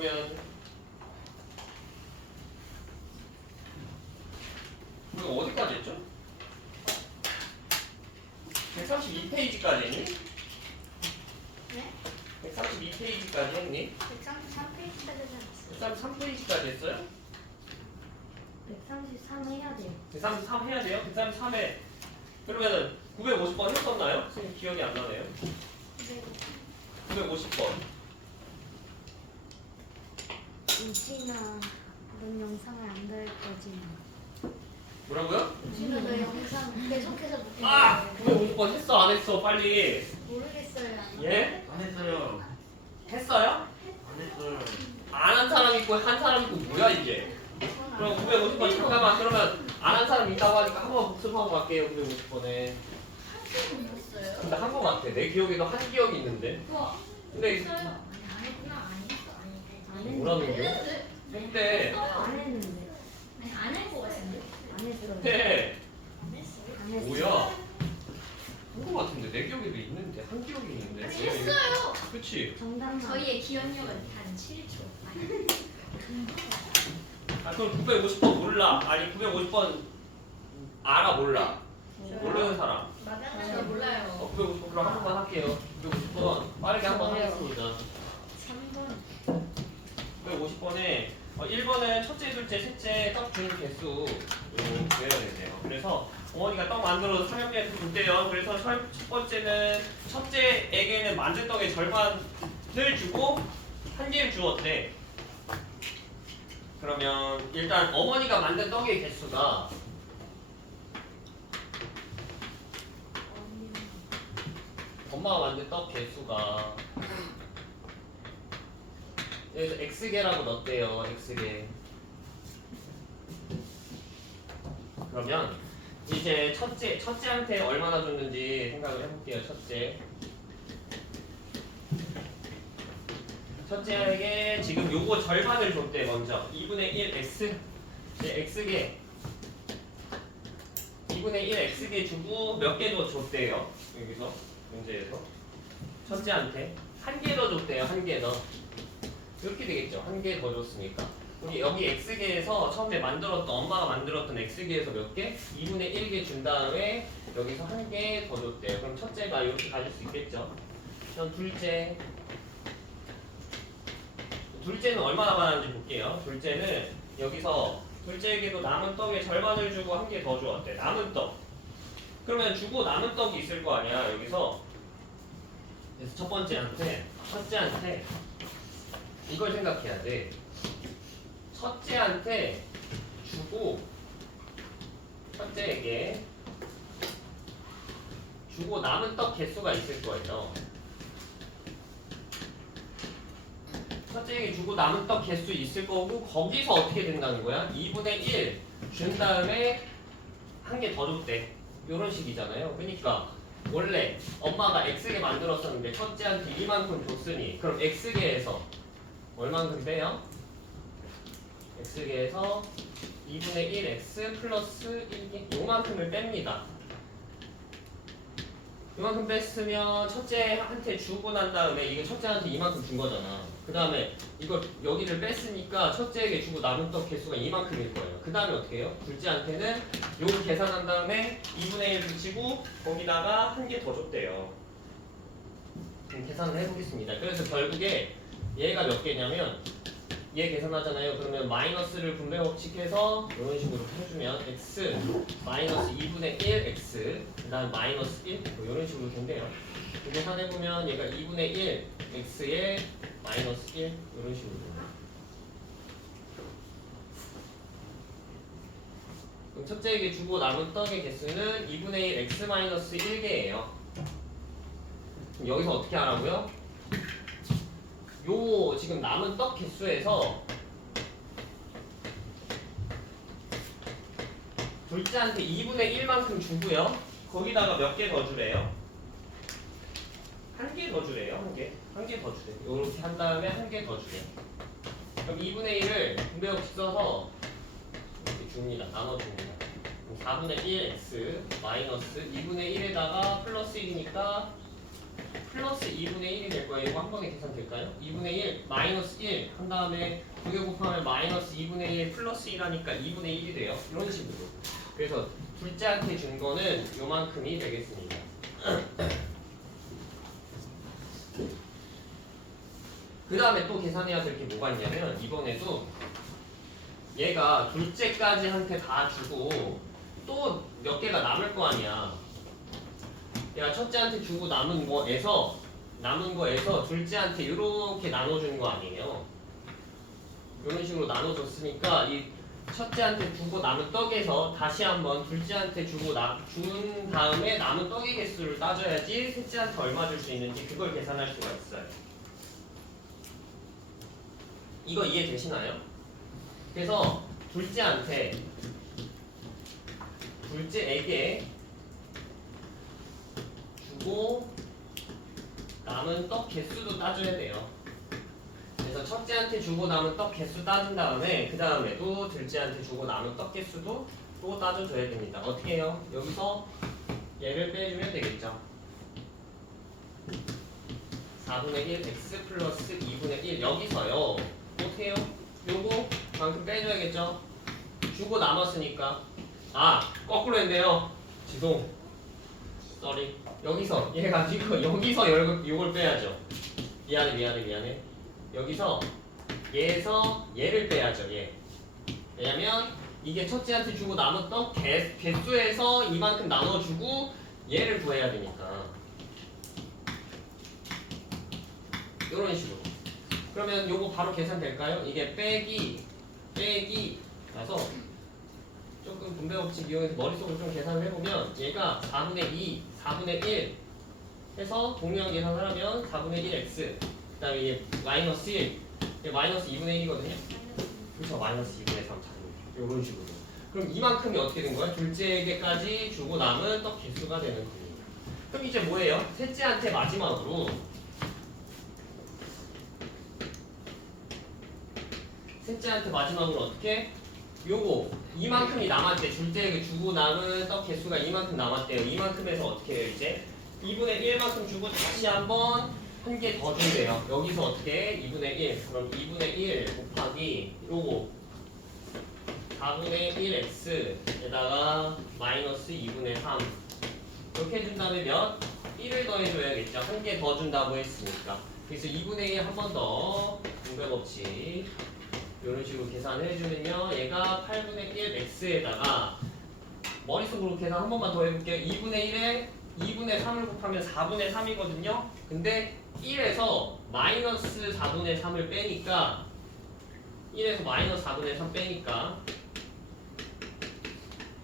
그러면 이거 어디까지 했죠? 132페이지까지 했니? 네? 132페이지까지 했니? 133페이지까지 하지 않았어요. 133페이지까지 했어요? 133 해야 돼요. 133 해야 돼요? 133에 그러면은 950번 했었나요? 선생님 기억이 안 나네요. 네. 950번. 우진아, 넌 영상을 안 될 거지만. 뭐라고요? 우진아, 너 영상 계속해서 보고 아! 있는데 950번 했어 안 했어 빨리. 모르겠어요. 예? 안 했어요. 했어요? 안 했어요. 안 한 사람 있고 한 사람 있고 뭐야 이게? 그럼 950번 잠깐만 그러면 안 한 사람 있다고 하니까 한 번 복습하고 갈게요 950번에. 했어요? 근데 한 거 같아. 내 기억에도 한 기억이 있는데. 우와. 근데 했어요? 아니 안 했구나. 안 했어. 안 했는데. 뭐라는 겨? 근데 안 했는데. 아니 안 할 거 같은데. 안 했어요. 근데 안 했어요. 안 했어요. 뭐야? 한 거 같은데 내 기억에도 있는데 한 기억이 있는데. 아니 했어요. 그치? 정답만. 저희의 기억력은 단 7초. 아 그럼 950번 몰라. 아니 950번 알아 몰라. 모르는 사람. 맞아요. 몰라요. 950번 그럼 한 번만 할게요. 950번 빠르게 한 번 하겠습니다. 3번. 950번에 1번은 첫째, 둘째, 셋째 떡 주는 개수 외워야 되네요. 그래서 어머니가 떡 만들어서 삼형제한테 줬대요. 그래서 첫 번째는 첫째에게는 만든 떡의 절반을 주고 한 개를 주었대. 그러면 일단 어머니가 만든 떡의 개수가 엄마가 만든 떡 개수가 여기서 x개라고 넣었대요. x개. 그러면 이제 첫째한테 얼마나 줬는지 생각을 해볼게요. 첫째에게 지금 요거 절반을 줬대. 먼저 2분의 1 x 이제 x개 2분의 1 x개 주고 몇 개 더 줬대요. 여기서 문제에서 첫째한테 한 개 더 줬대요. 한 개 더. 이렇게 되겠죠. 한 개 더 줬으니까. 여기 x개에서 처음에 엄마가 만들었던 x개에서 몇 개? 2분의 1개 준 다음에 여기서 한 개 더 줬대요. 그럼 첫째가 이렇게 가질 수 있겠죠. 그럼 둘째는 얼마나 많았는지 볼게요. 둘째는 여기서 둘째에게도 남은 떡의 절반을 주고 한 개 더 주었대. 남은 떡. 그러면 주고 남은 떡이 있을 거 아니야. 여기서 그래서 첫째한테 이걸 생각해야 돼. 첫째한테 주고 첫째에게 주고 남은 떡 개수가 있을 거예요. 첫째에게 주고 남은 떡 개수 있을 거고 거기서 어떻게 된다는 거야? 2분의 1 준 다음에 한 개 더 줬대. 이런 식이잖아요. 그러니까 원래 엄마가 x개 만들었었는데 첫째한테 이만큼 줬으니 그럼 x개에서 얼만큼 빼요? x개에서 2분의 1x 플러스 1개 요만큼을 뺍니다. 이만큼 뺐으면 첫째한테 주고 난 다음에 이게 첫째한테 이만큼 준 거잖아. 그 다음에 이걸 여기를 뺐으니까 첫째에게 주고 남은 떡 개수가 이만큼일 거예요. 그 다음에 어떻게 해요? 둘째한테는 요걸 계산한 다음에 2분의 1 붙이고 거기다가 한 개 더 줬대요. 계산을 해보겠습니다. 그래서 결국에 얘가 몇 개냐면 얘 계산하잖아요. 그러면 마이너스를 분배 법칙해서 이런 식으로 해주면 x 마이너스 2분의 1 x 그 다음 마이너스 1 뭐 이런 식으로 된대요. 계산해보면 얘가 2분의 1 x에 마이너스 1 이런 식으로 됩니다. 그럼 첫째에게 주고 남은 떡의 개수는 2분의 1 x 마이너스 1개예요. 그럼 여기서 어떻게 하라고요? 요 지금 남은 떡 개수에서 둘째한테 2분의 1만큼 주고요. 거기다가 몇 개 더 주래요? 한 개 더 주래요. 한 개 더 주래요. 이렇게 한 다음에 한 개 더 주래요. 그럼 2분의 1을 분배법칙 써서 이렇게 줍니다. 나눠줍니다. 4분의 1x 마이너스 2분의 1에다가 플러스 1이니까 플러스 2분의 1이 될 거예요. 이거 한 번에 계산될까요? 2분의 1 마이너스 1 한 다음에 2개 곱하면 마이너스 2분의 1 플러스 1하니까 2분의 1이 돼요. 이런 식으로. 그래서 둘째한테 준 거는 요만큼이 되겠습니다. 그 다음에 또 계산해야 될 게 뭐가 있냐면 이번에도 얘가 둘째까지 한테 다 주고 또 몇 개가 남을 거 아니야. 얘가 첫째한테 주고 남은 거에서 둘째한테 이렇게 나눠주는 거 아니에요. 이런 식으로 나눠줬으니까 이 첫째한테 주고 남은 떡에서 다시 한번 둘째한테 준 다음에 남은 떡의 개수를 따져야지 셋째한테 얼마 줄 수 있는지 그걸 계산할 수가 있어요. 이거 이해되시나요? 그래서 둘째에게 주고 남은 떡 개수도 따져야 돼요. 그래서 첫째한테 주고 남은 떡 개수 따진 다음에 그 다음에도 둘째한테 주고 남은 떡 개수도 또 따져줘야 됩니다. 어떻게 해요? 여기서 얘를 빼주면 되겠죠. 4분의 1 x 플러스 2분의 1 여기서요. 어떻게 해요? 요거만큼 빼줘야겠죠. 주고 남았으니까 거꾸로 했네요. 지송 쏘리. 여기서 얘가 지금 여기서 요걸 빼야죠. 미안해. 여기서 얘에서 얘를 빼야죠. 얘. 왜냐면 이게 첫째한테 주고 남은 떡 개수에서 이만큼 나눠주고 얘를 구해야 되니까. 이런 식으로. 그러면 요거 바로 계산될까요? 이게 빼기 라서 조금 분배 법칙 이용해서 머릿속으로 좀 계산을 해보면 얘가 4분의 2, 4분의 1 해서 동류항 계산을 하면 4분의 1x 그 다음에 이게 마이너스 1 이게 마이너스 2분의 1이거든요. 그렇죠. 마이너스 2분의 3 이런 식으로. 그럼 이만큼이 어떻게 된 거야? 둘째에게까지 주고 남은 떡 개수가 되는 겁니다. 그럼 이제 뭐예요? 셋째한테 마지막으로 어떻게? 요거 이만큼이 남았대. 둘째에게 주고 남은 떡 개수가 이만큼 남았대요. 이만큼에서 어떻게 해요? 이제 2분의 1만큼 주고 다시 한번 한 개 더 준대요. 여기서 어떻게 해? 2분의 1 그럼 2분의 1 곱하기 요거 4분의 1x에다가 마이너스 2분의 3 이렇게 해준 다음에 몇? 1을 더해줘야겠죠. 한 개 더 준다고 했으니까. 그래서 2분의 1 한 번 더 분배 법칙 이런 식으로 계산을 해주면요. 얘가 8분의 1x에다가 머릿속으로 계산 한 번만 더 해볼게요. 2분의 1에 2분의 3을 곱하면 4분의 3이거든요. 근데 1에서 마이너스 4분의 3을 빼니까 1에서 마이너스 4분의 3 빼니까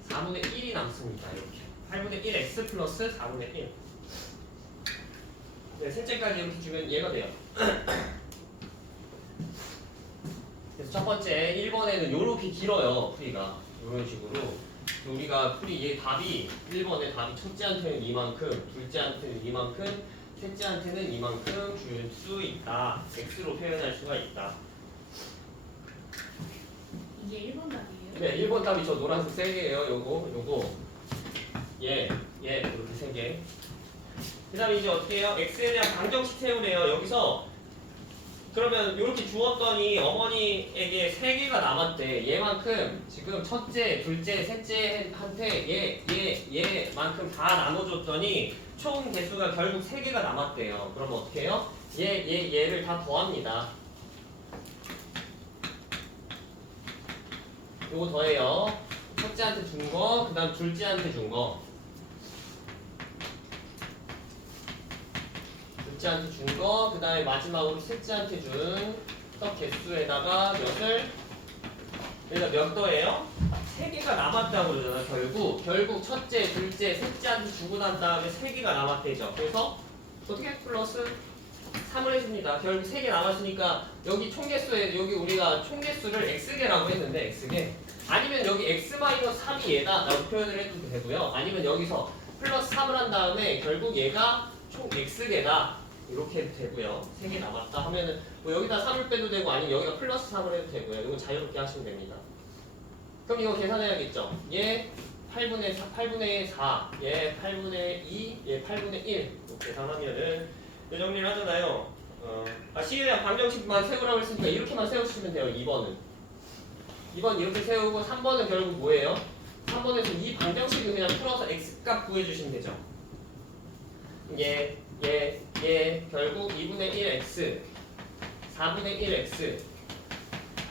4분의 1이 남습니다. 이렇게 8분의 1x 플러스 4분의 1 네, 셋째까지 이렇게 주면 얘가 돼요. 그래서 첫 번째 1번에는 이렇게 길어요. 풀이가 이런 식으로 우리가 얘 답이 1번의 답이 첫째한테는 이만큼 둘째한테는 이만큼 셋째한테는 이만큼 줄 수 있다. x로 표현할 수가 있다. 이게 1번 답이에요? 네, 1번 답이 저 노란색 3개예요. 요거 이렇게 3개. 그 다음에 이제 어떻게 해요? x에 대한 방정식 세우래요. 여기서 그러면 이렇게 주었더니 어머니에게 3개가 남았대. 얘만큼 지금 첫째, 둘째, 셋째한테 얘만큼 다 나눠줬더니 총 개수가 결국 3개가 남았대요. 그럼 어떻게 해요? 얘를 다 더합니다. 요거 더해요. 첫째한테 준 거, 그 다음 둘째한테 준 거. 둘째한테 준 거, 그 다음에 마지막으로 셋째한테 준 떡 개수에다가 여기다 몇 더해요? 3개가 남았다고 그러잖아, 결국 첫째, 둘째, 셋째한테 주고 난 다음에 3개가 남았대죠. 그래서 어떻게 플러스 3을 해줍니다. 결국 3개 남았으니까 여기 총개수에 여기 우리가 총개수를 x개라고 했는데 x개 아니면 여기 x-3이 얘다 라고 표현을 해도 되고요. 아니면 여기서 플러스 3을 한 다음에 결국 얘가 총 x개다 이렇게 해도 되고요. 3개 남았다 하면은 뭐 여기다 3을 빼도 되고 아니면 여기다 플러스 3을 해도 되고요. 이건 자유롭게 하시면 됩니다. 그럼 이거 계산해야겠죠. 얘 8분의 4, 얘 8분의 2, 얘 8분의 1 계산하면은 이 정리를 하잖아요. C에 대한 방정식만 세우라고 했으니까 이렇게만 세우시면 돼요. 2번은. 2번 이렇게 세우고 3번은 결국 뭐예요? 3번에서 이 방정식을 그냥 풀어서 x값 구해주시면 되죠. 얘 결국 2분의 1x 4분의 1x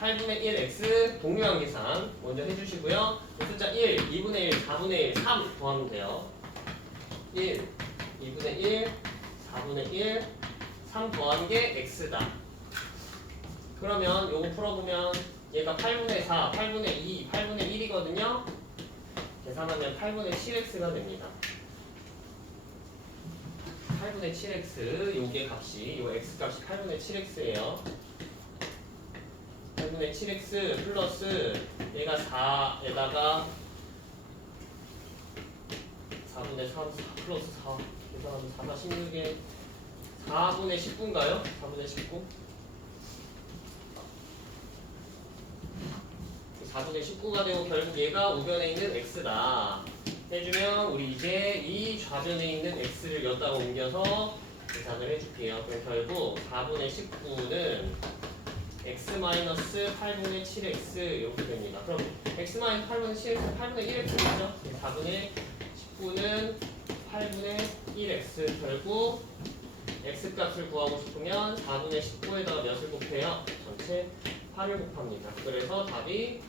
8분의 1x 동류항 계산 먼저 해주시고요. 숫자 1, 2분의 1, 4분의 1, 3 더하면 돼요. 1, 2분의 1, 4분의 1, 3 더하는 게 x다. 그러면 요거 풀어보면 얘가 8분의 4, 8분의 2, 8분의 1이거든요. 계산하면 8분의 7x가 됩니다. 8분의 7x 요게 값이 요 x값이 8분의 7x예요. 8분의 7x 플러스 얘가 4에다가 4분의 3, 4 플러스 4 계산하면 4가 16에 4분의 19인가요? 4분의 19 4분의 19가 되고 결국 얘가 우변에 있는 x다 해주면 우리 이제 이 좌변에 있는 x를 여기다가 옮겨서 계산을 해줄게요. 그럼 결국 4분의 19는 x-8분의 7x 이렇게 됩니다. 그럼 x-8분의 7x 8분의 1x겠죠? 4분의 19는 8분의 1x 결국 x값을 구하고 싶으면 4분의 19에다가 몇을 곱해요? 전체 8을 곱합니다. 그래서 답이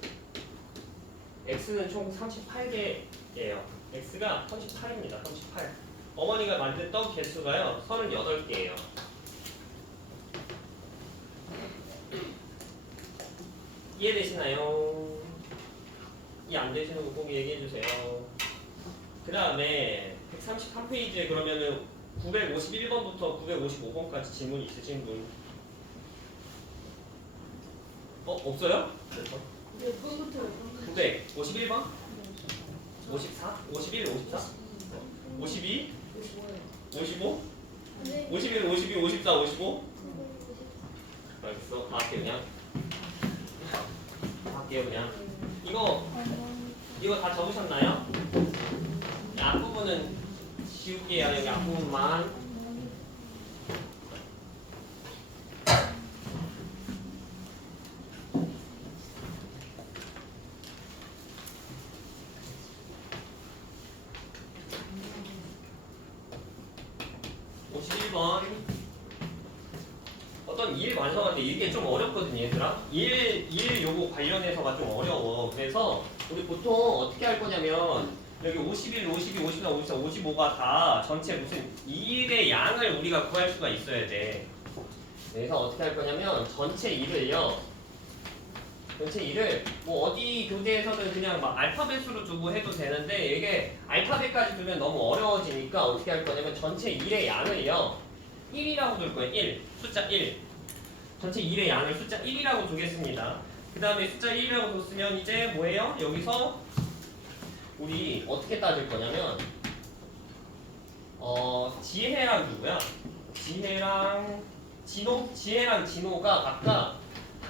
x는 총 38개예요. x가 38입니다. 38. 어머니가 만든 떡 개수가요. 38개예요. 이해되시나요? 이해 안 되시는 거 꼭 얘기해 주세요. 그 다음에 133페이지에 그러면은 951번부터 955번까지 질문 있으신 분? 없어요? 몇 번부터 몇 번까지? 951번? 54? 51, 54? 52? 55? 51, 52, 54, 55? 알겠어. 다 할게요 그냥. 다 할게요 그냥. 이거 다 적으셨나요? 앞부분은 지울게요. 여기 앞부분만. 어떤 일 완성할 때 이게 좀 어렵거든요, 얘들아. 일 요거 관련해서가 좀 어려워. 그래서 우리 보통 어떻게 할 거냐면 여기 51, 52, 54, 54, 55가 다 전체 무슨 일의 양을 우리가 구할 수가 있어야 돼. 그래서 어떻게 할 거냐면 전체 일을요. 전체 일을 뭐 어디 교재에서는 그냥 막 알파벳으로 두고 해도 되는데 이게 알파벳까지 두면 너무 어려워지니까 어떻게 할 거냐면 전체 일의 양을요. 1이라고 둘 거예요. 1. 숫자 1. 전체 1의 양을 숫자 1이라고 두겠습니다. 그 다음에 숫자 1이라고 뒀으면 이제 뭐예요? 여기서 우리 어떻게 따질 거냐면 지혜랑 누구야? 지혜랑 진호가 각각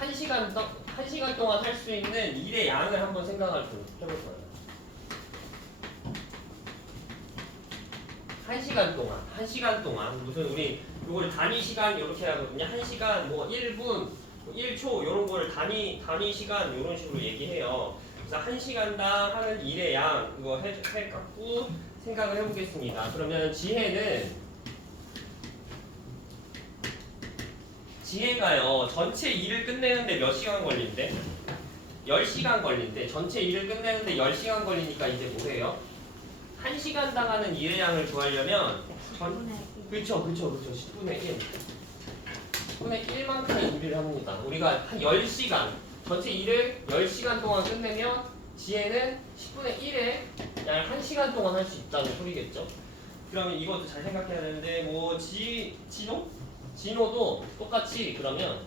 1시간 동안 할 수 있는 일의 양을 한번 생각을 해볼 거예요. 1시간 동안 무슨 우리 이걸 단위 시간 이렇게 하거든요. 1시간 뭐 1분, 뭐 1초 이런 거를 단위 시간 이런 식으로 얘기해요. 그래서 1시간당 하는 일의 양 이거 해갖고 생각을 해보겠습니다. 그러면 지혜가요 전체 일을 끝내는데 몇 시간 걸린대? 10시간 걸린대. 전체 일을 끝내는데 10시간 걸리니까 이제 뭐예요? 1시간당 하는 일의 양을 구하려면 그쵸 10분의 1 10분의 1만큼의 일을 합니다. 우리가 한 10시간 전체 일을 10시간 동안 끝내면 지혜는 10분의 1에 약 1시간 동안 할 수 있다는 소리겠죠. 그러면 이것도 잘 생각해야 되는데 뭐 진호도 똑같이 그러면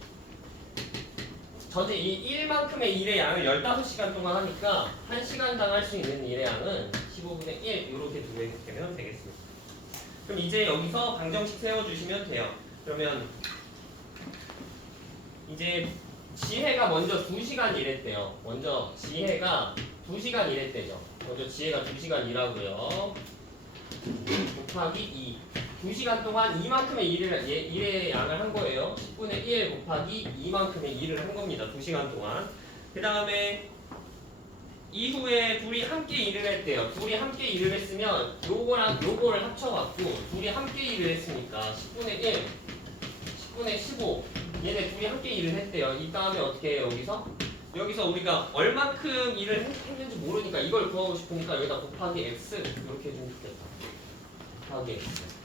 전체 이 1만큼의 일의 양을 15시간 동안 하니까 1시간당 할 수 있는 일의 양은 15분의 1 이렇게 두면 되겠습니다. 그럼 이제 여기서 방정식 세워주시면 돼요. 그러면 이제 지혜가 먼저 2시간 일했대요. 먼저 지혜가 2시간 일했대죠. 먼저 지혜가 2시간 일하고요. 곱하기 2 2시간 동안 이만큼의 일의 양을 한 거예요. 10분의 1 곱하기 이만큼의 일을 한 겁니다. 2시간 동안. 그 다음에 이후에 둘이 함께 일을 했대요. 둘이 함께 일을 했으면 요거랑 요거를 합쳐갖고 둘이 함께 일을 했으니까 10분의 1, 10분의 15 얘네 둘이 함께 일을 했대요. 이 다음에 어떻게 해요? 여기서 우리가 얼만큼 일을 했는지 모르니까 이걸 구하고 싶으니까 여기다 곱하기 x 이렇게 해주면 좋겠다. 곱하기 x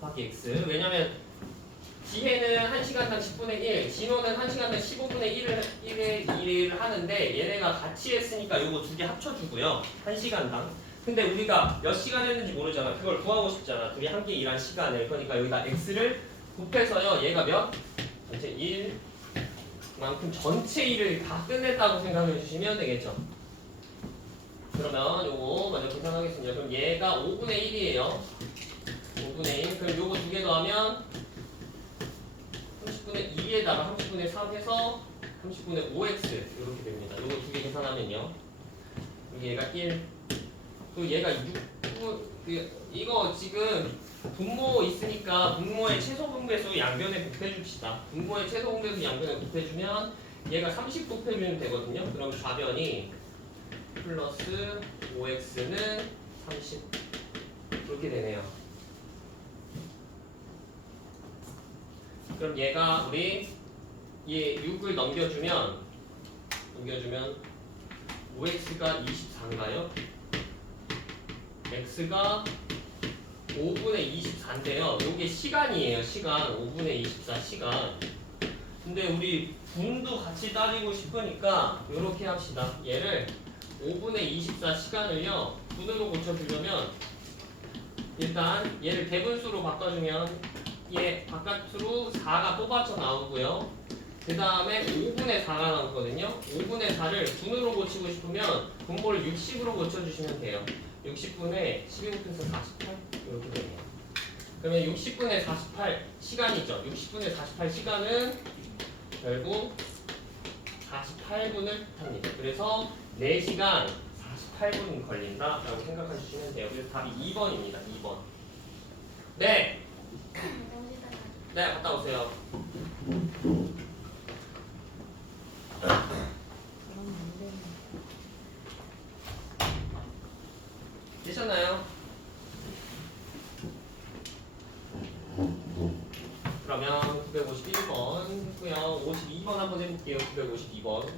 곱하기 x. 왜냐면 지혜는 1시간당 10분의 1, 진호는 1시간당 15분의 1을 하는데 얘네가 같이 했으니까 요거 두 개 합쳐주고요. 1시간당. 근데 우리가 몇 시간 했는지 모르잖아. 그걸 구하고 싶잖아. 둘이 함께 일한 시간을. 그러니까 여기다 x를 곱해서요. 얘가 몇? 전체 1만큼 전체 일을 다 끝냈다고 생각해 주시면 되겠죠. 그러면 요거 먼저 계산하겠습니다. 그럼 얘가 5분의 1이에요. 5분의 1. 그럼 요거 두 개 더하면 30분의 2에다가 30분의 3 해서 30분의 5x 이렇게 됩니다. 요거 두 개 계산하면요. 여기 얘가 1. 또 얘가 6분. 이거 지금 분모 있으니까 분모의 최소 분배수 양변에 곱해줍시다. 분모의 최소 분배수 양변에 곱해주면 얘가 30 곱해주면 되거든요. 그럼 좌변이 플러스 5x는 30 이렇게 되네요. 그럼 얘가 우리 얘 6을 넘겨주면 5x가 24인가요? x가 5분의 24인데요. 요게 시간이에요. 시간 5분의 24 시간. 근데 우리 분도 같이 따지고 싶으니까 이렇게 합시다. 얘를 5분의 24 시간을요 분으로 고쳐주려면 일단 얘를 대분수로 바꿔주면 얘 바깥으로 4가 뽑아져 나오고요. 그 다음에 5분의 4가 나오거든요. 5분의 4를 분으로 고치고 싶으면 분모를 60으로 고쳐주시면 돼요. 60분의 12분에서 48 이렇게 되네요. 그러면 60분의 48 시간이죠. 60분의 48 시간은 결국 48분을 합니다. 그래서 4시간 48분 걸린다라고 생각해 주시면 돼요. 그래서 답이 2번입니다. 2번. 네. 네, 갔다 오세요. 되셨나요? 그러면 951번 했고요. 52번 한번 해볼게요. 952번.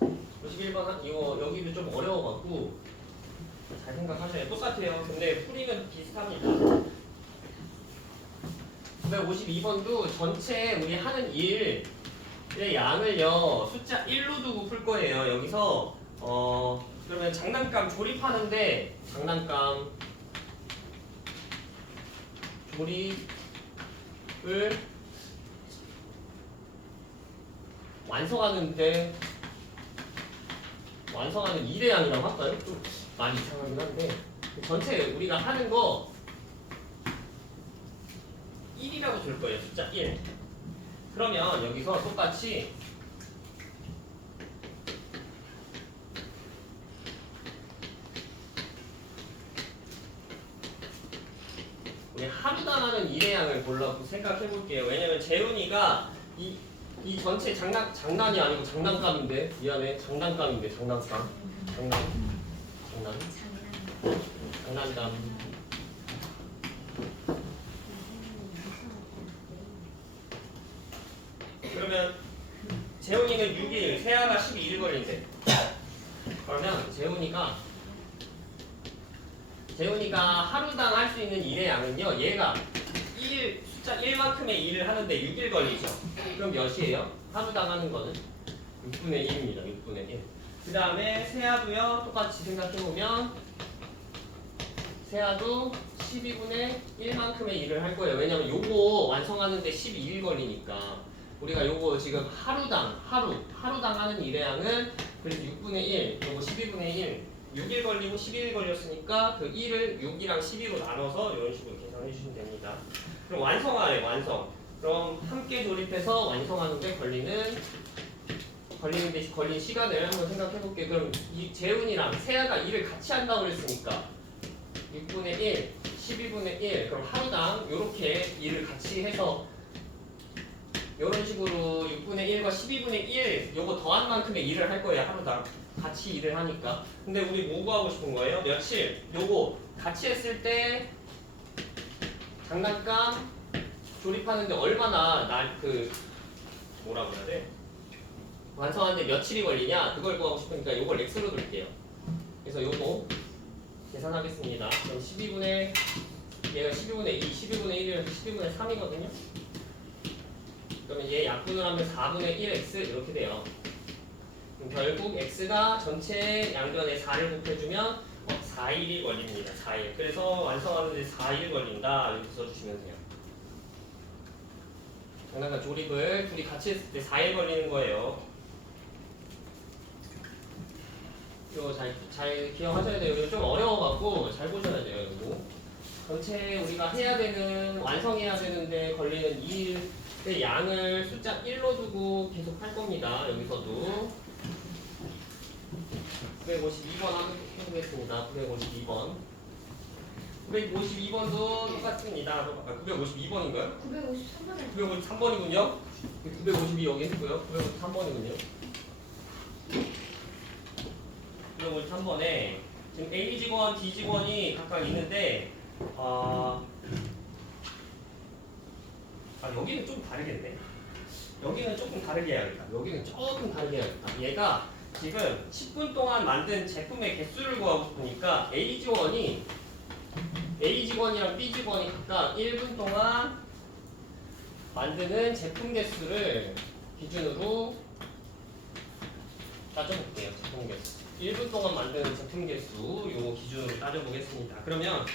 51번 이거 여기도 좀 어려워갖고 잘 생각하셔야 똑같아요. 근데 풀이는 비슷합니다. 952번도 전체 우리 하는 일의 양을요 숫자 1로 두고 풀 거예요. 여기서 그러면 장난감 조립하는데 장난감 조립을 완성하는 일의 양이라고 할까요? 좀 많이 이상하긴 한데 전체 우리가 하는 거 1이라고 줄 거예요. 숫자 1. 그러면 여기서 똑같이 우리 하루당 하는 일의 양을 골라서 생각해 볼게요. 왜냐면 재훈이가 이 전체 장난이 아니고 장난감인데 미안해 장난감 그러면 재훈이는 6일 세아가 12일 걸린대. 그러면 재훈이가 하루당 할 수 있는 일의 양은요 얘가 숫자 1만큼의 일을 하는데 6일 걸리죠. 그럼 몇이에요? 하루당 하는 거는 6분의 1입니다. 6분의 1. 그 다음에 세아도요 똑같이 생각해보면 세아도 12분의 1만큼의 일을 할 거예요. 왜냐면 요거 완성하는데 12일 걸리니까 우리가 요거 지금 하루당 하는 일의 양은 그래서 6분의 1, 요거 12분의 1 6일 걸리고 12일 걸렸으니까 그 1을 6이랑 12로 나눠서 이런 식으로 계산해 주시면 됩니다. 그럼 완성. 그럼 함께 조립해서 완성하는데 걸리는 걸리는데 걸린 시간을 한번 생각해 볼게요. 그럼 이 재훈이랑 세아가 일을 같이 한다고 그랬으니까 6분의 1, 12분의 1 그럼 하루당 이렇게 일을 같이 해서 이런 식으로 6분의 1과 12분의 1 요거 더한 만큼의 일을 할 거예요. 하루당 같이 일을 하니까. 근데 우리 뭐 구하고 싶은 거예요? 며칠 요거 같이 했을 때 장난감 조립하는데 얼마나 뭐라고 해야 돼? 완성하는데 며칠이 걸리냐? 그걸 구하고 싶으니까 요걸 x로 둘게요. 그래서 요거 계산하겠습니다. 그럼 12분의 얘가 12분의 2, 12분의 1이라서 12분의 3이거든요. 그러면 얘 약분을 하면 4분의 1x 이렇게 돼요. 그럼 결국 x가 전체 양변에 4를 곱해주면 4일이 걸립니다. 4일. 그래서 완성하는데 4일 걸린다. 이렇게 써주시면 돼요. 장난감 조립을 둘이 같이 했을 때 4일 걸리는 거예요. 이거 잘 기억하셔야 돼요. 이거 좀 어려워갖고 잘 보셔야 돼요. 이거 전체 우리가 해야 되는 완성해야 되는데 걸리는 일의 양을 숫자 1로 두고 계속 할 겁니다. 여기서도 952번 한번 해보겠습니다. 952번 952번도 똑같습니다. 952번인가요? 953번에 953번이군요. 952 여기 있고요. 953번이군요. 953번에 지금 A 직원, D 직원이 각각 있는데 여기는 좀 다르겠네. 여기는 조금 다르게 해야겠다. 여기는 조금 다르게 해야겠다. 얘가 지금 10분 동안 만든 제품의 개수를 구하고 싶으니까 A 직원이랑 B 직원이 각각 1분 동안 만드는 제품 개수를 기준으로 따져볼게요. 제품 개수. 1분 동안 만드는 제품 개수 요거 기준으로 따져보겠습니다. 그러면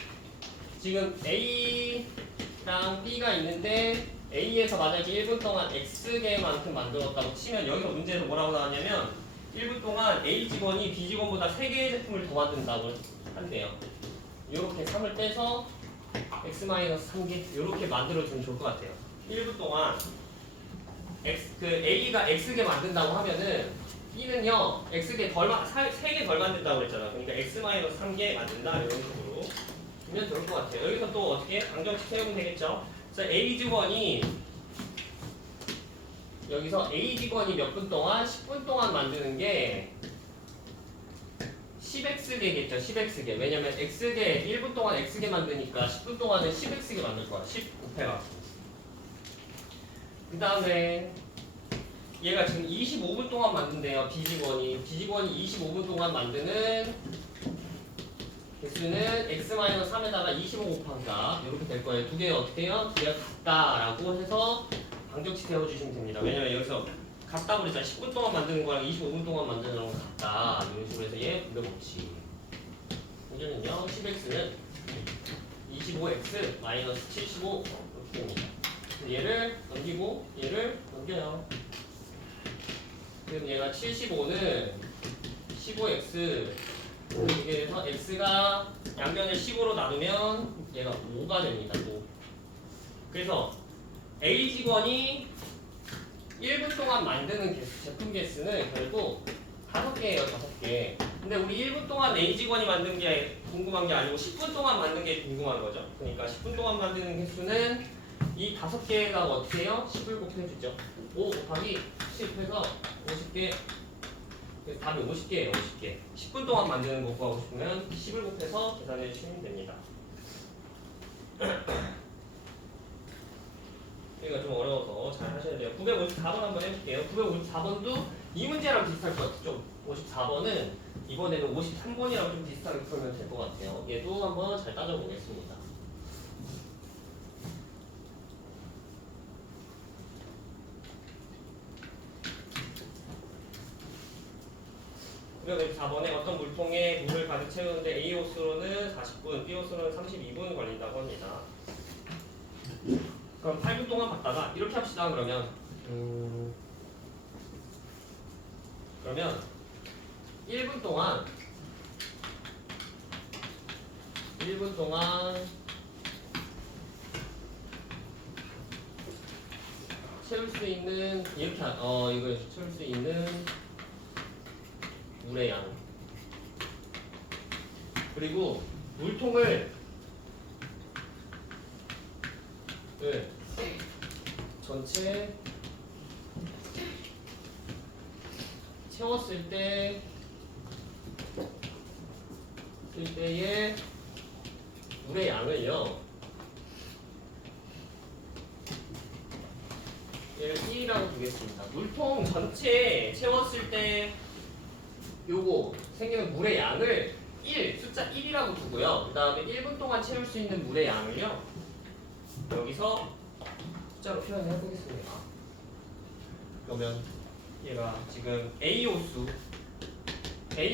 지금 A랑 B가 있는데 A에서 만약에 1분 동안 X개만큼 만들었다고 치면 여기서 문제에서 뭐라고 나왔냐면 1분 동안 A 직원이 B 직원보다 3개의 제품을 더 만든다고 한대요. 이렇게 3을 빼서 X-3개 이렇게 만들어주면 좋을 것 같아요. 1분 동안 A가 X개 만든다고 하면은 B는요 X개 3개 덜 만든다고 그랬잖아. 그러니까 X-3개 만든다 이런 식으로 보면 좋을 것 같아요. 여기서 또 어떻게 방정식 세우면 되겠죠. 그래서 A 직원이 여기서 A 직원이 몇 분 동안 10분 동안 만드는 게 10x개겠죠. 10x개. 왜냐면 x개 1분 동안 x개 만드니까 10분 동안은 10x개 만들 거야. 10 곱해가. 그 다음에 얘가 지금 25분 동안 만든대요. B직원이 25분 동안 만드는 개수는 x-3에다가 25 곱한 값 이렇게 될 거예요. 두 개 어떻게 해요? 두 개가 같다라고 해서 방정식 세워주시면 됩니다. 왜냐면 여기서 같다고 그랬잖아. 10분 동안 만드는 거랑 25분 동안 만드는 거랑 같다. 이런 식으로 해서 얘 분배 법칙. 이제는요 10x는 25x 마이너스 75 이렇게 됩니다. 얘를 넘기고 얘를 넘겨요. 그럼 얘가 75는 15x 이게 해서 x가 양변을 15로 나누면 얘가 5가 됩니다. 5. 그래서 A 직원이 1분 동안 만드는 제품 개수는 결국 5개예요. 5개. 근데 우리 1분 동안 A 직원이 만든 게 궁금한 게 아니고 10분 동안 만든 게 궁금한 거죠. 그러니까 10분 동안 만드는 개수는 이 5개가 어떻게 해요? 10을 곱해주죠. 5 곱하기 10 해서 50개. 그래서 답이 50개예요. 50개. 10분 동안 만드는 거 구하고 싶으면 10을 곱해서 계산해 주시면 됩니다. 여기가 좀 어려워서 잘 하셔야 돼요. 954번 한번 해볼게요. 954번도 이 문제랑 비슷할 것 같아요. 좀 54번은 이번에는 53번이랑 좀 비슷하게 풀면 될 것 같아요. 얘도 한번 잘 따져보겠습니다. 그리고 4번에 어떤 물통에 물을 가득 채우는데 A 호수로는 40분, B 호수로는 32분 걸린다고 합니다. 그럼 8분 동안 받다가 이렇게 합시다. 그러면 1분 동안 채울 수 있는 이렇게 이걸 채울 수 있는 물의 양. 그리고 물통을 전체 채웠을 때의 물의 양을요. 얘를 1이라고 두겠습니다. 물통 전체 채웠을 때 요거 생기는 물의 양을 숫자 1이라고 두고요. 그 다음에 1분 동안 채울 수 있는 물의 양을요. 여기서 숫자로 표현을 해보겠습니다. 그러면 얘가 지금 A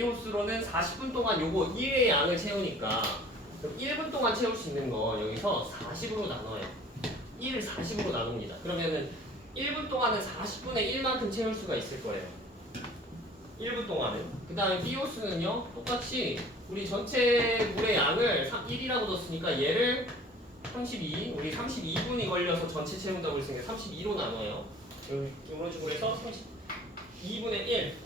호수로는 40분 동안 요거 1의 양을 채우니까 그럼 1분 동안 채울 수 있는 거 여기서 40으로 나눠요. 1을 40으로 나눕니다. 그러면은 1분 동안은 40분의 1만큼 채울 수가 있을 거예요. 1분 동안은. 그 다음에 B 호수는요. 똑같이 우리 전체 물의 양을 1이라고 뒀으니까 얘를 32, 우리 32분이 걸려서 전체 채운다고 했으니까 32로 나눠요. 이런 식으로 해서 32분의 1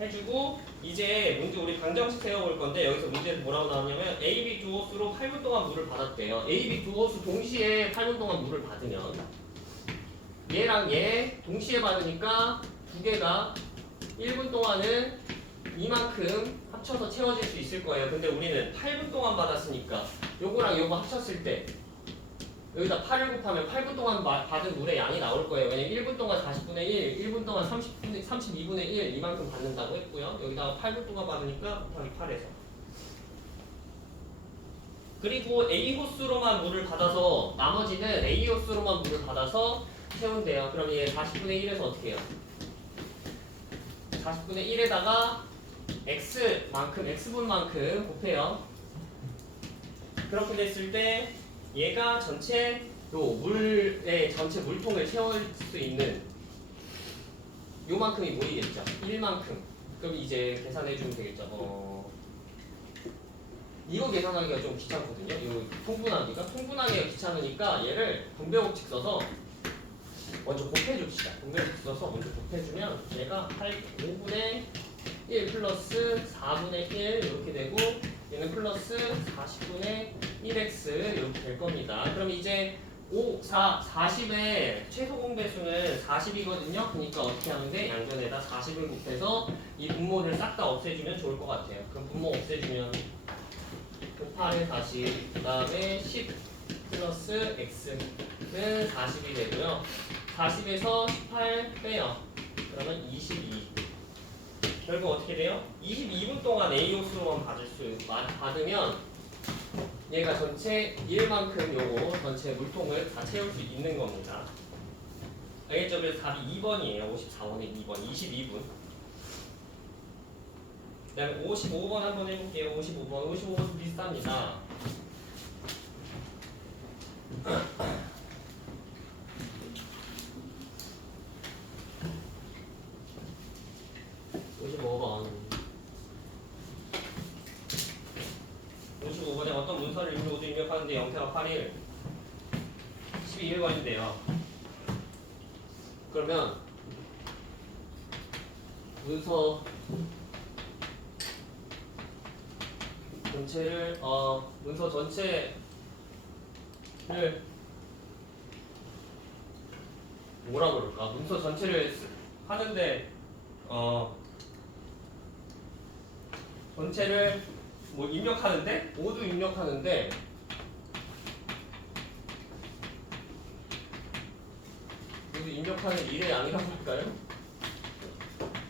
해주고 이제 문제 우리 방정식 세워볼 건데 여기서 문제에서 뭐라고 나오냐면 A, B 두 호수로 8분 동안 물을 받았대요. A, B 두 호수 동시에 8분 동안 물을 받으면 얘랑 얘 동시에 받으니까 두 개가 1분 동안은 이만큼 합쳐서 채워질 수 있을 거예요. 근데 우리는 8분 동안 받았으니까 요거랑 요거 합쳤을 때 여기다 8을 곱하면 8분 동안 받은 물의 양이 나올 거예요. 왜냐면 1분 동안 40분의 1, 1분 동안 32분의 1 이만큼 받는다고 했고요. 여기다가 8분 동안 받으니까 곱하기 8에서 그리고 A 호수로만 물을 받아서 나머지는 A 호수로만 물을 받아서 채운대요. 그럼 얘 40분의 1에서 어떻게 해요? 40분의 1에다가 X분만큼 곱해요. 그렇게 됐을 때 얘가 전체 물의 전체 물통을 채울 수 있는 요만큼이 모이겠죠. 1만큼. 그럼 이제 계산해주면 되겠죠. 이거 계산하기가 좀 귀찮거든요. 이 통분하기가 귀찮으니까 얘를 분배법칙 써서 먼저 곱해줍시다. 분배법칙 써서 먼저 곱해주면 얘가 5분의 1 플러스 4분의 1 이렇게 되고 얘는 플러스 40분의 1x 이렇게 될 겁니다. 그럼 이제 40의 최소 공배수는 40이거든요. 그러니까 어떻게 하면 돼? 양변에다 40을 곱해서 이 분모를 싹 다 없애주면 좋을 것 같아요. 그럼 분모 없애주면 8에 40, 그 다음에 10 플러스 x는 40이 되고요. 40에서 18 빼요. 그러면 22. 결국 어떻게 돼요? 22분 동안 A 호수로만 받으면 얘가 전체 1만큼 요거 전체 물통을 다 채울 수 있는 겁니다. 알겠죠? 그래서 답이 2번이에요. 54번에 2번, 22분. 그 다음에 55번 한번 해볼게요. 55번 비슷합니다. 55번에 어떤 문서를 모두 입력하는데 형태가 8일 12일간인데요. 그러면 문서 전체를 문서 전체를 뭐라 그럴까? 문서 전체를 하는데 전체를 뭐 입력하는데 모두 입력하는데 모두 입력하는 일의 양이라고 할까요?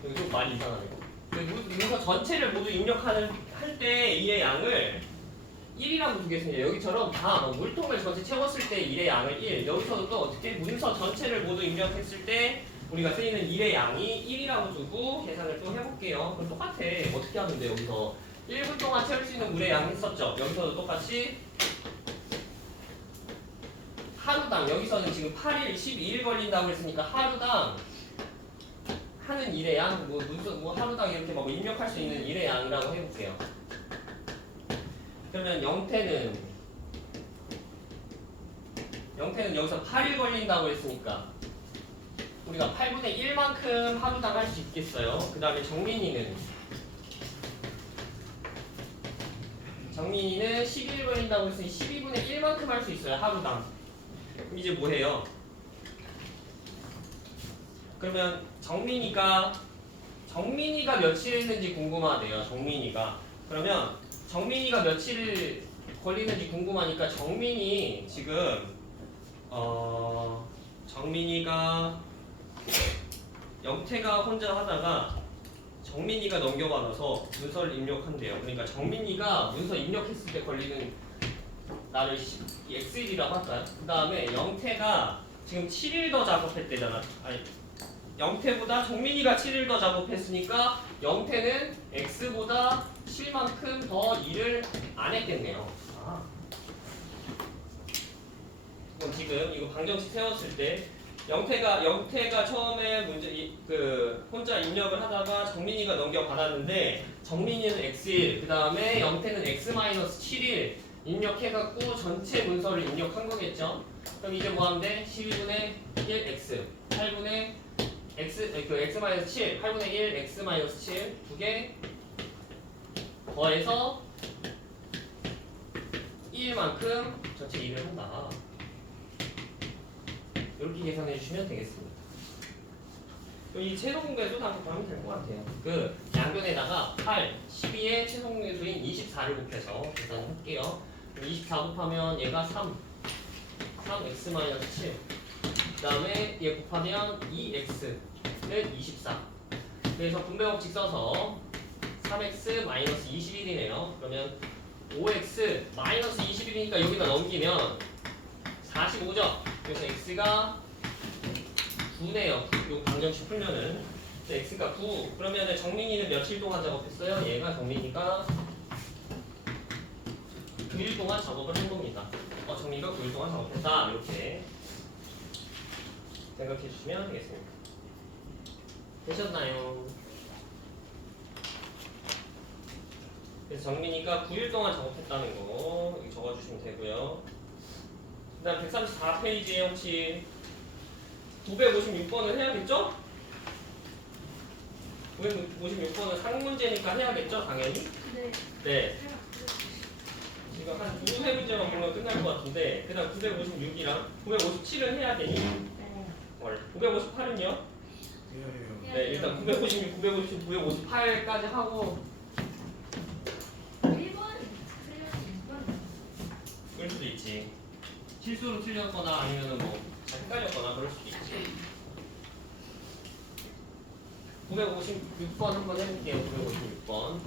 여기 좀 많이 이상하네요. 문서 전체를 모두 입력하는 할 때 일의 양을 1이라고 두겠습니다. 여기처럼 다 물통을 전체 채웠을 때 일의 양을 1. 여기서도 또 어떻게 문서 전체를 모두 입력했을 때 우리가 쓰이는 일의 양이 1이라고 두고 계산을 또 해볼게요. 그럼 똑같아. 어떻게 하면 돼? 여기서 1분 동안 채울 수 있는 물의 양 했었죠. 여기서도 똑같이 하루당 여기서는 지금 8일, 12일 걸린다고 했으니까 하루당 하는 일의 양, 뭐 하루당 이렇게 막 입력할 수 있는 일의 양이라고 해볼게요. 그러면 영태는 영태는 여기서 8일 걸린다고 했으니까 우리가 8분의 1만큼 하루당 할 수 있겠어요. 그 다음에 정민이는 12일 걸린다고 했으니 12분의 1만큼 할 수 있어요. 하루당. 그럼 이제 뭐 해요? 그러면 정민이가 며칠 했는지 궁금하대요. 정민이가. 그러면 정민이가 며칠 걸리는지 궁금하니까 정민이 지금 정민이가 영태가 혼자 하다가 정민이가 넘겨받아서 문서를 입력한대요. 그러니까 정민이가 문서 입력했을 때 걸리는 날을 X일이라고 할까요? 그 다음에 영태가 지금 7일 더 작업했대잖아. 아니, 영태보다 정민이가 7일 더 작업했으니까 영태는 X보다 7만큼 더 일을 안 했겠네요. 그럼 지금 이거 방정식 세웠을 때 영태가 처음에 혼자 입력을 하다가 정민이가 넘겨받았는데 정민이는 X일, 그 다음에 영태는 X-7일 입력해갖고 전체 문서를 입력한 거겠죠? 그럼 이제 뭐 하면 돼? 12분의 1X, 8분의 X-7, 8분의 1 X-7 두 개 더해서 1만큼 전체 일을 한다. 이렇게 계산해 주시면 되겠습니다. 이 최소 공배수 다 곱하면 될 것 같아요. 그 양변에다가 8, 12의 최소 공배수인 24를 곱해서 계산할게요. 24 곱하면 얘가 3x-7. 그 다음에 얘 곱하면 2x는 24. 그래서 분배 법칙 써서 3x-21이네요. 그러면 5x-21이니까 여기다 넘기면 45죠. 그래서 x가 9네요. 요 방정식 풀면은 x가 9. 그러면은 정민이는 며칠 동안 작업했어요? 얘가 정민이가 9일 동안 작업을 한 겁니다. 정민이가 9일 동안 작업했다. 이렇게 생각해 주시면 되겠습니다. 되셨나요? 그래서 정민이가 9일 동안 작업했다는 거 여기 적어주시면 되고요. 그 다음 134페이지에 혹시 956번을 해야겠죠? 956번은 상문제니까 해야겠죠? 당연히? 네. 네. 지금 한 두세 문제만 보면 끝날 것 같은데 그 다음 956이랑 957은 해야 되니? 네. 958은요? 네, 일단 956, 957, 958까지 하고 1번 틀렸으니까. 그럴 수도 있지. 실수로 틀렸거나 아니면은 뭐 잘 헷갈렸거나 그럴 수도 있지. 956번 한번 해볼게요. 956번.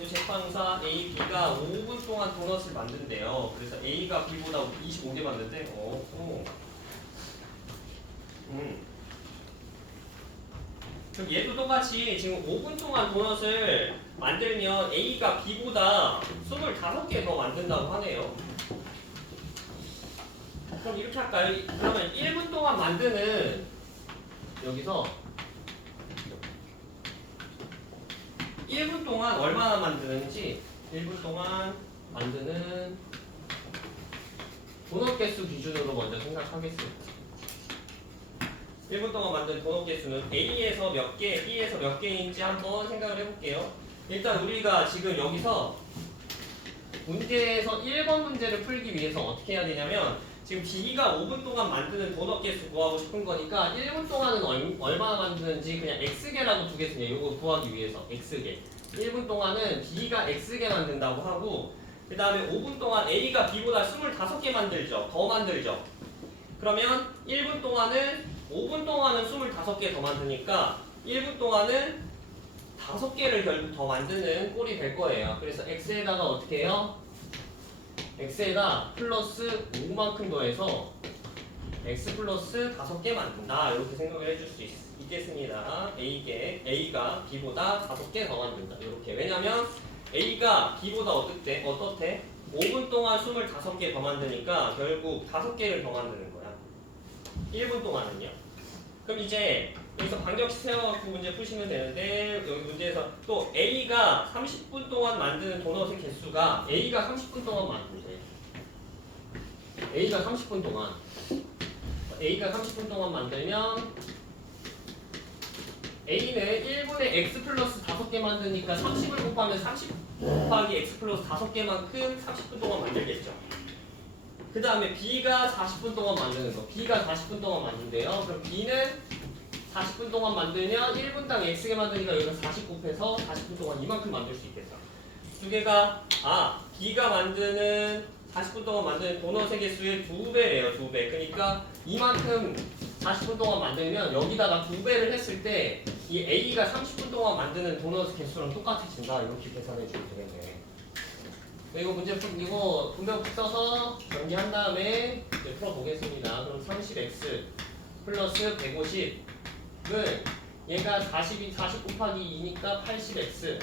두 제빵사 A, B가 5분 동안 도넛을 만든대요. 그래서 A가 B보다 25개 만든대. 그럼 얘도 똑같이 지금 5분 동안 도넛을 만들면 A가 B보다 25개 더 만든다고 하네요. 그럼 이렇게 할까요? 그러면 1분 동안 만드는 여기서 1분 동안 얼마나 만드는지 1분 동안 만드는 도넛 개수 기준으로 먼저 생각하겠습니다. 1분 동안 만든 도넛 개수는 A에서 몇 개, B에서 몇 개인지 한번 생각을 해볼게요. 일단 우리가 지금 여기서 문제에서 1번 문제를 풀기 위해서 어떻게 해야 되냐면 지금 B가 5분 동안 만드는 도넛 개수 구하고 싶은 거니까 1분 동안은 얼마나 만드는지 그냥 X개라고 두겠습니다. 이거 구하기 위해서 X개. 1분 동안은 B가 X개 만든다고 하고 그 다음에 5분 동안 A가 B보다 25개 만들죠. 더 만들죠. 그러면 1분 동안은 5분 동안은 25개 더 만드니까 1분 동안은 5개를 결국 더 만드는 꼴이 될 거예요. 그래서 X에다가 어떻게 해요? X에다 플러스 5만큼 더해서 X 플러스 5개 만든다. 이렇게 생각을 해줄 수 있겠습니다. A가 B보다 5개 더 만든다. 이렇게. 왜냐면 A가 B보다 어떻대? 5분 동안 25개 더 만드니까 결국 5개를 더 만드는 거야. 1분 동안은요. 그럼 이제 여기서 방정식 세워갖고 문제 푸시면 되는데 여기 문제에서 또 A가 30분 동안 만드는 도넛의 개수가 A가 30분 동안 만든대. A가 30분 동안 만들면 A는 1분에 X 플러스 5개 만드니까 30을 곱하면 30 곱하기 X 플러스 5개만큼 30분 동안 만들겠죠. 그 다음에 B가 40분 동안 만드는 거. B가 40분 동안 만든대요. 그럼 B는 40분 동안 만들면 1분당 X개 만드니까 여기서 40 곱해서 40분 동안 이만큼 만들 수 있겠어. 두 개가 B가 만드는 40분 동안 만드는 도넛의 개수의 2배래요. 2배. 그러니까 이만큼 40분 동안 만들면 여기다가 2배를 했을 때 이 A가 30분 동안 만드는 도넛 개수랑 똑같아진다. 이렇게 계산해 주면 되겠네. 이거 이거 분배법 써서 정리한 다음에 이제 풀어보겠습니다. 그럼 30x 플러스 150은 얘가 40 곱하기 2니까 80x.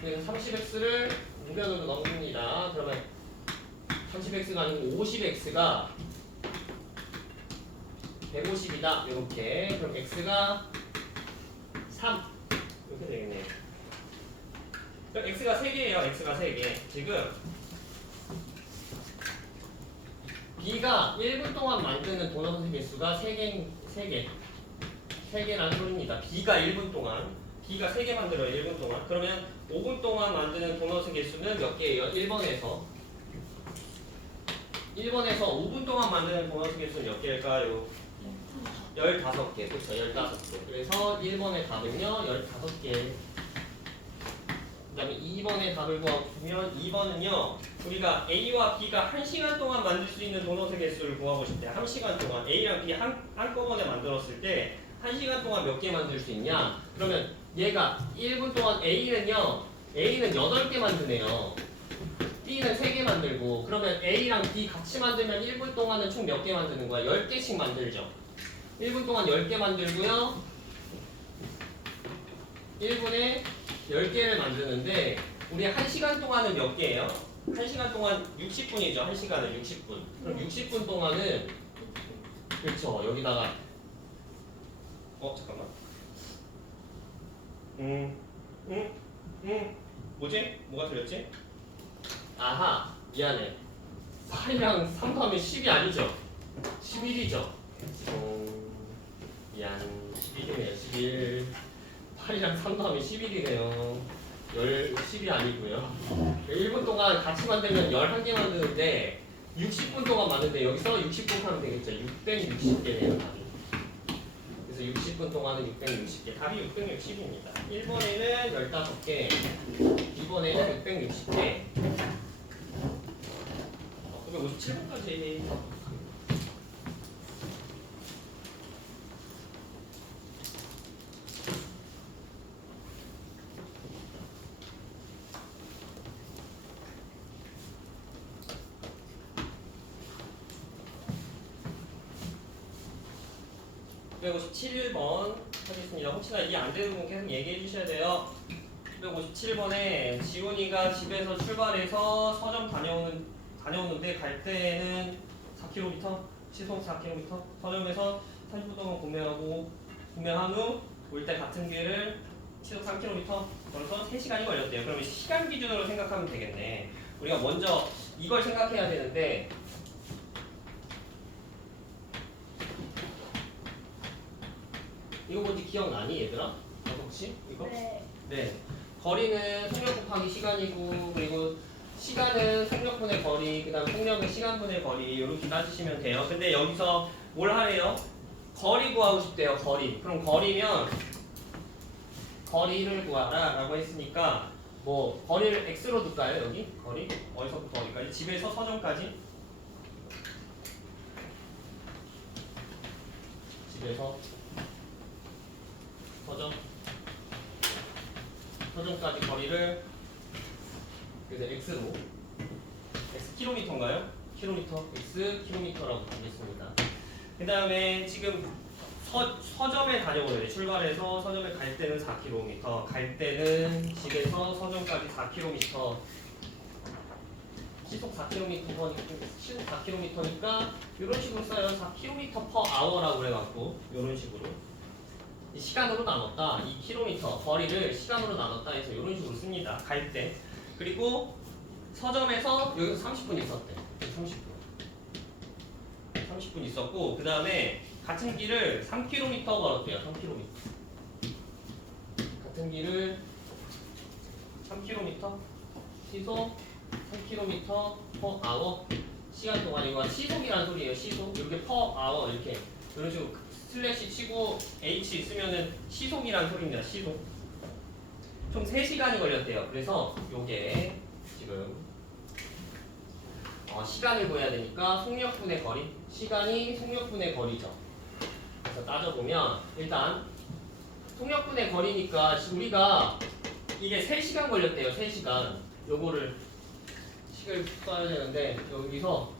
그래서 30x를 우변으로 넘깁니다. 그러면 30x가 아니고 50x가 150이다. 이렇게. 그럼 x가 3. 이렇게 되겠네요. 그럼 x가 3개예요. x가 3개. 지금 b가 1분 동안 만드는 도넛의 개수가 3개라는 소리입니다. b가 1분 동안. b가 3개 만들어요. 1분 동안. 그러면 5분 동안 만드는 도넛의 개수는 몇 개예요? 1번에서 5분 동안 만드는 도넛의 개수는 몇 개일까요? 15개. 그렇죠. 15개. 그래서 1번의 답은요. 15개. 그 다음에 2번의 답을 구하면 2번은요. 우리가 A와 B가 1시간 동안 만들 수 있는 도넛의 개수를 구하고 싶대요. 1시간 동안 A랑 B 한꺼번에 만들었을 때 1시간 동안 몇 개 만들 수 있냐? 그러면 얘가 1분 동안 A는 8개 만드네요. B는 3개 만들고 그러면 A랑 B 같이 만들면 1분 동안은 총 몇 개 만드는 거야? 10개씩 만들죠. 1분 동안 10개 만들고요. 1분에 10개를 만드는데 우리 1시간 동안은 몇 개예요? 1시간 동안 60분이죠. 1시간은 60분. 그럼 60분 동안은 그렇죠. 여기다가 잠깐만. 뭐지? 뭐가 틀렸지? 아하, 미안해. 8이랑 3 더하면 10이 아니죠? 11이죠? 미안, 11이네요. 11. 8이랑 3 더하면 11이네요. 10이 아니고요. 1분 동안 같이 만들면 11개 만드는데 60분 동안 만드는데 여기서 60분 하면 되겠죠. 660개네요, 답이. 그래서 60분 동안은 660개. 답이 660입니다. 1번에는 15개, 2번에는 660개. 957번까지. 그리고 57번 하겠습니다. 혹시나 이해 안 되는 분 계속 얘기해 주셔야 돼요. 257번에 지훈이가 집에서 출발해서 서점 다녀오는데 갈 때는 4km, 시속 4km, 서점에서 30분 동안 구매한 후 올 때 같은 길을 시속 3km 걸어서 3시간이 걸렸대요. 그러면 시간 기준으로 생각하면 되겠네. 우리가 먼저 이걸 생각해야 되는데 이거 뭔지 기억나니 얘들아? 혹시 이거? 네. 거리는 속력 곱하기 시간이고 그리고 시간은 속력분의 거리, 그 다음 속력은 시간분의 거리 이렇게 따지시면 돼요. 근데 여기서 뭘 하래요? 거리 구하고 싶대요. 거리. 그럼 거리면 거리를 구하라 라고 했으니까 뭐 거리를 x로 둘까요? 여기? 거리? 어디서부터 어디까지? 집에서 서점까지? 집에서 서점까지 거리를 그래서 x로 x 킬로미터인가요? 킬로미터 x 킬로미터라고 하겠습니다. 그 다음에 지금 서점에 다녀오는데 출발해서 서점에 갈 때는 4km, 갈 때는 집에서 서점까지 4km 시속 4km니까 이런 식으로 써요. 4km/h라고 그래갖고 이런 식으로 이 시간으로 나눴다. 이 킬로미터 거리를 시간으로 나눴다 해서 이런 식으로 씁니다. 갈 때. 그리고 서점에서 여기서 30분 있었대. 30분 있었고 그 다음에 같은 길을 3km 걸었대요. 3km. 같은 길을 3km 시속 3km/h 시간 동안이고 시속이라는 소리예요. 시속 이렇게 per hour 이렇게 이런 식으로 슬래시 치고 h 쓰면은 시속이라는 소리입니다. 시속 총 3시간이 걸렸대요. 그래서 요게 지금 시간을 구해야 되니까 속력분의 거리 시간이 속력분의 거리죠. 그래서 따져보면 일단 속력분의 거리니까 우리가 이게 3시간 걸렸대요. 3시간 요거를 식을 써야 되는데 여기서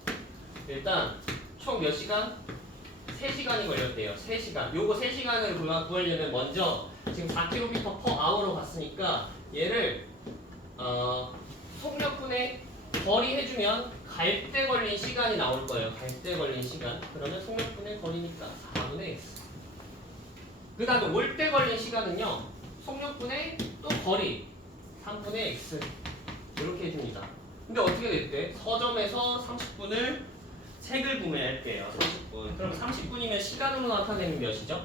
일단 총 몇 시간? 3시간이 걸렸대요. 3시간. 요거 3시간을 구하려면 먼저 지금 4km/h로 갔으니까 얘를 속력분의 거리 해주면 갈 때 걸린 시간이 나올 거예요. 갈 때 걸린 시간. 그러면 속력분의 거리니까 4분의 x. 그 다음에 올 때 걸린 시간은요. 속력분의 또 거리 3분의 x. 이렇게 해줍니다. 근데 어떻게 됐대? 서점에서 30분을 책을 구매할게요. 30분. 그럼 30분이면 시간으로 나타내는 몇이죠?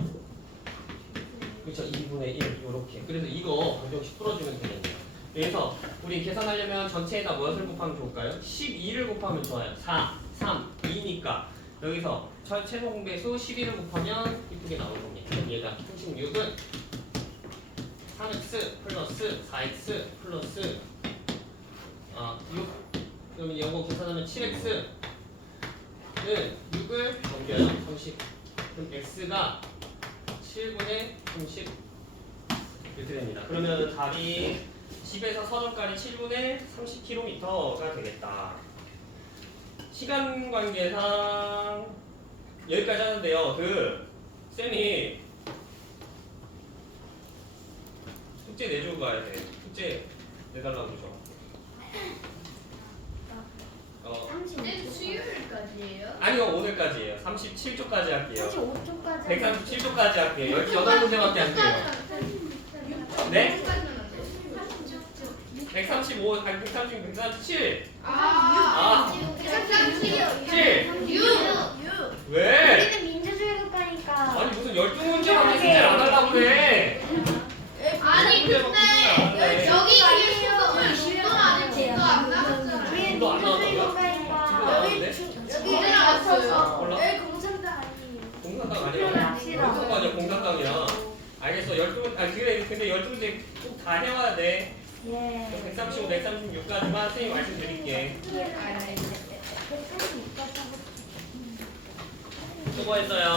그렇죠. 2분의 1 이렇게. 그래서 이거 방정식 풀어주면 되겠네요. 그래서 우리 계산하려면 전체에다 무엇을 곱하면 좋을까요? 12를 곱하면 좋아요. 4, 3, 2니까 여기서 최소 공배수 12를 곱하면 이쁘게 나올 겁니다. 그럼 얘가 36은 3x 플러스 4x 플러스 6 그럼 이거 계산하면 7x는 6을 넘겨요. 30 그럼 x가 7분의 30 이렇게 됩니다. 그러면 답이 집에서 서점까지 7분의 30km가 되겠다. 시간 관계상 여기까지 하는데요. 쌤이 숙제 내주고 가야 돼. 숙제 내달라고 그러죠. 35초. 수요일까지예요? 아니요, 오늘까지예요. 37초까지 할게요. 35초까지. 137초까지 할게요. 18문제밖에 안 돼요. 네? 135, 136, 137. 아, 6. 왜? 우리는 민주주의국가니까. 아니 무슨 12문제만 숙제를 안 하려고 그래. 아니 근데 여기 기술도 진도 안에 진도 안 나갔잖아요. 우리는 진도 안 나왔다고요? 민주주의국가니까. 진도 여기 나왔어요. 몰라? 여기 공산당 아니에요. 공산당 아니야. 그래, 무슨 말이야 공산당이야. 알겠어. 12문 그래. 근데 12문제 꼭 다 해와야 돼. 예. 135, 136까지만 선생님 말씀드릴게. 136까지 하고. 수고했어요.